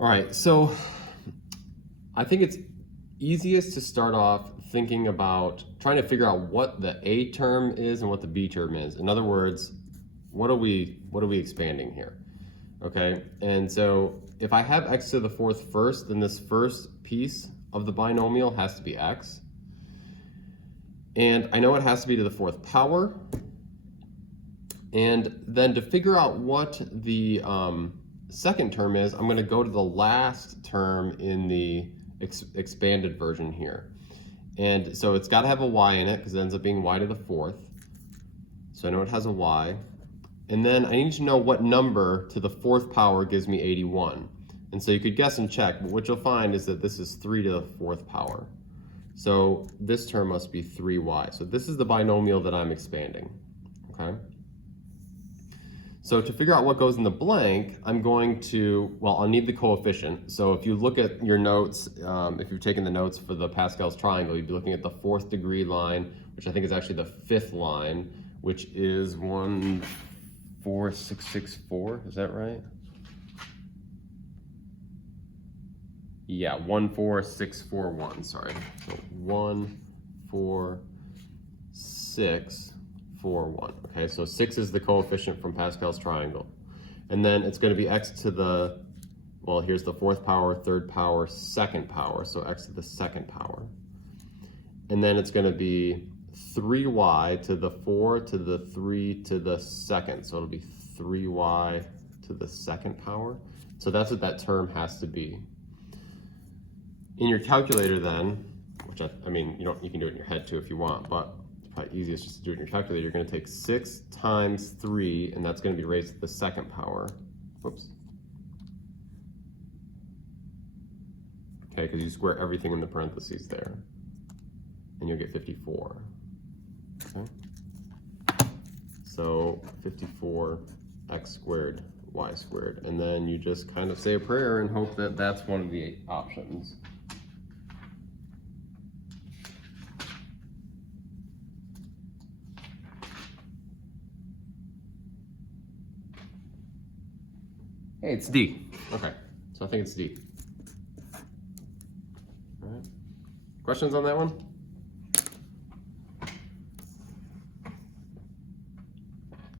All right, so I think it's easiest to start off thinking about trying to figure out what the A term is and what the B term is. In other words, what are we expanding here? Okay, and so if I have x to the fourth first, then this first piece of the binomial has to be x. And I know it has to be to the fourth power. And then to figure out what the second term is, I'm going to go to the last term in the expanded version here. And so it's got to have a y in it because it ends up being y to the fourth. So I know it has a y. And then I need to know what number to the fourth power gives me 81. And so you could guess and check, but what you'll find is that this is 3 to the fourth power. So this term must be 3y. So this is the binomial that I'm expanding, okay? So to figure out what goes in the blank, I'm going to, well, I'll need the coefficient. So if you look at your notes, if you've taken the notes for the Pascal's triangle, you'd be looking at the 4th degree line, which I think is actually the 5th line, which is 14664, is that right? Yeah, 14641, sorry. So 14641. Okay, so 6 is the coefficient from Pascal's triangle. And then it's going to be x to the, well, here's the fourth power, third power, second power. So x to the second power. And then it's going to be 3y to the 4 to the 3 to the second. So it'll be 3y to the second power. So that's what that term has to be. In your calculator then, which I mean, you can do it in your head too if you want, but it's probably easiest just to do it in your calculator. You're going to take 6 times 3, and that's going to be raised to the second power. Whoops. Okay, because you square everything in the parentheses there, and you'll get 54. Okay. So 54x squared, y squared, and then you just kind of say a prayer and hope that that's one of the options. Hey, it's D. Okay, so I think it's D. All right. Questions on that one?